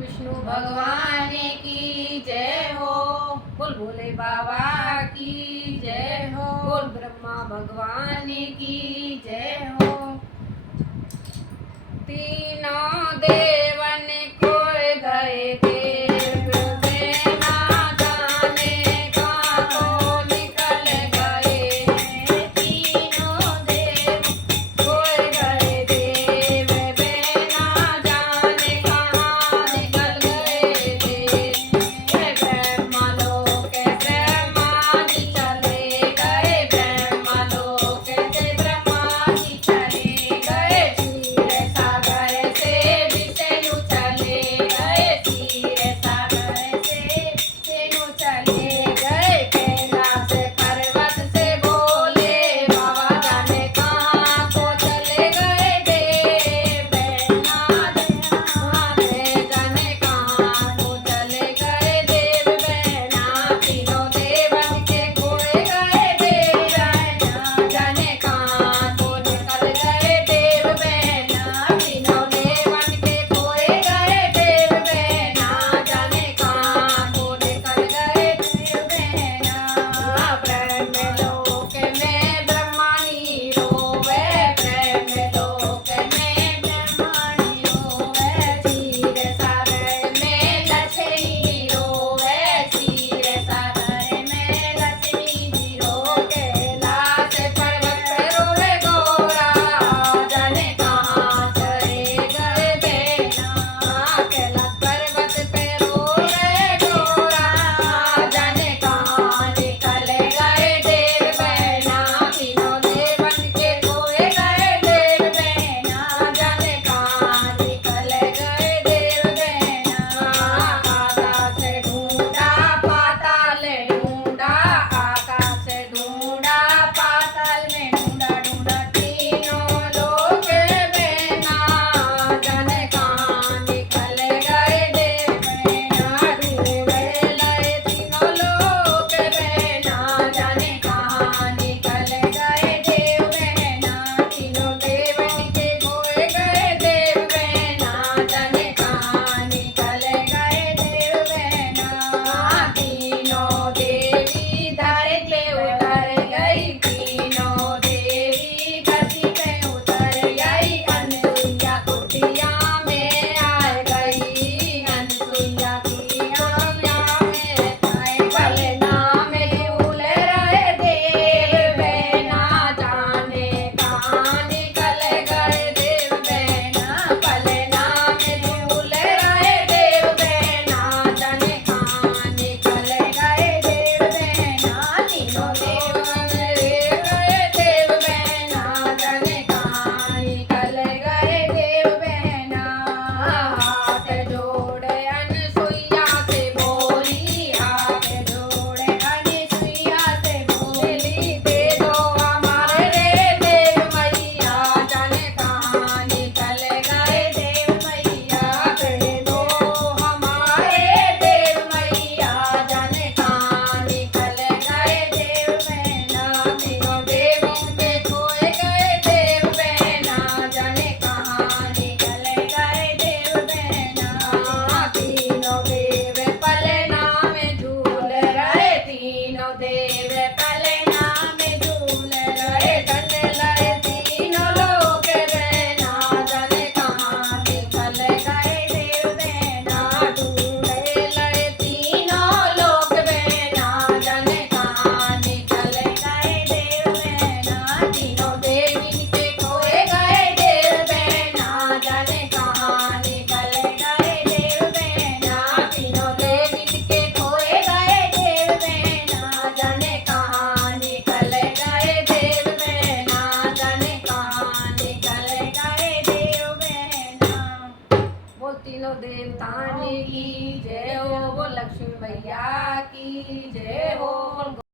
विष्णु भगवान की जय हो। बोल भोले बाबा की जय हो। बोल ब्रह्मा भगवान की जय हो। तीनों देवन खोए गए देव वे ना जाने कहाँ निकल गए। तीनों देव खोए गए देव वे ना जाने कहाँ निकल गए देव। ब्रह्मा लोक से ब्रह्मा जी चले गए। ब्रह्मा लोक से ब्रह्मा जी चले गए। क्षीर सागर से विष्णु चले गए। क्षीर सागर से विष्णु चले गए। कैलाश पर्वत से बोले बाबा जाने कहाँ को चले गए देव। जाने कहाँ को चले गए देव बहना। तीनों देवन के खोए गए देव जाने कहाँ को निकल गए देव बहना। तीनों देवन के खोए गए देव बहना। जाने कहाँ को निकल गए देव बहना। ब्रह्म लोक में ब्रह्माणी रोवे। ब्रह्म लोक में ब्रह्माणी रोवे। क्षीर सागर में लक्ष्मी रोवे। क्षीर सागर में लक्ष्मी जी रोवे। कैलाश पर्वत पे रोवे गौरा। जाने कहाँ चले गए बेना। कैलाश पर्वत पे रोवे गौरा। जाने कहाँ निकल गए देव बहना। तीनों देवन के खोए गए देव बहना। जाने कहाँ निकल गए देव बहना। आकाश ढूंढा पाताल ढूंढा। आकाश ढूंढा पाताल में ढूंढा ढूंढा। तीनों लोक बहना। जाने कहाँ निकल गए देव बहना। ढूंढे लए तीनों लोक बहना। जाने कहाँ निकल गए देव बहना। तीनों देवन के खोए गए देव बहना। जाने कहाँ निकल गए देव बहना। तीनों देवी धरती पे उतर गई। तीनों देवी धरती पे उतर गई। अनसुईया कुटिया में आ गई। अनसुईया कुटिया में आए। पलना में झूल रहे देव बहना। जाने कहाँ निकल गए देव बहना। पलना में झूल रहे देव बहना। जाने कहाँ निकल गए देव बहना। तीनों देवन रे गए देव बहना। जाने कहाँ निकल गए देव बहना। हाथ जोड़े अनसुईया से बोली। हाथ जोड़े अनसुईया से बोली। दे दो हमारे रे देव मैया। जाने कहाँ निकल गए देव मैया। दे दो हमारे देव मैया। जाने कहाँ निकल गए देव बहना। तीनों देवों के खोए गए देव बहना। जाने कहाँ निकल गए देव बहना। तीनों देव पलना में झूल रहे। तीनों देव पलना में झूल रहे। डल लए तीनों लोक बहना। जाने कहाँ निकल गए देव बहना। ढूंढे लए तीनों लोक बहना। जाने कहाँ निकल गए देव बहना। तीनों देवी के खोए गए देव बहना। जाने कहाँ निकल गए देव बहना। तीनों देवी के खोए गए देव बहना। जाने कहाँ निकल गए देव बहना। जाने कहाँ निकल गए देव बहना। बोल तीनों देवताओं की जय हो। बोल लक्ष्मी मैया की जय हो।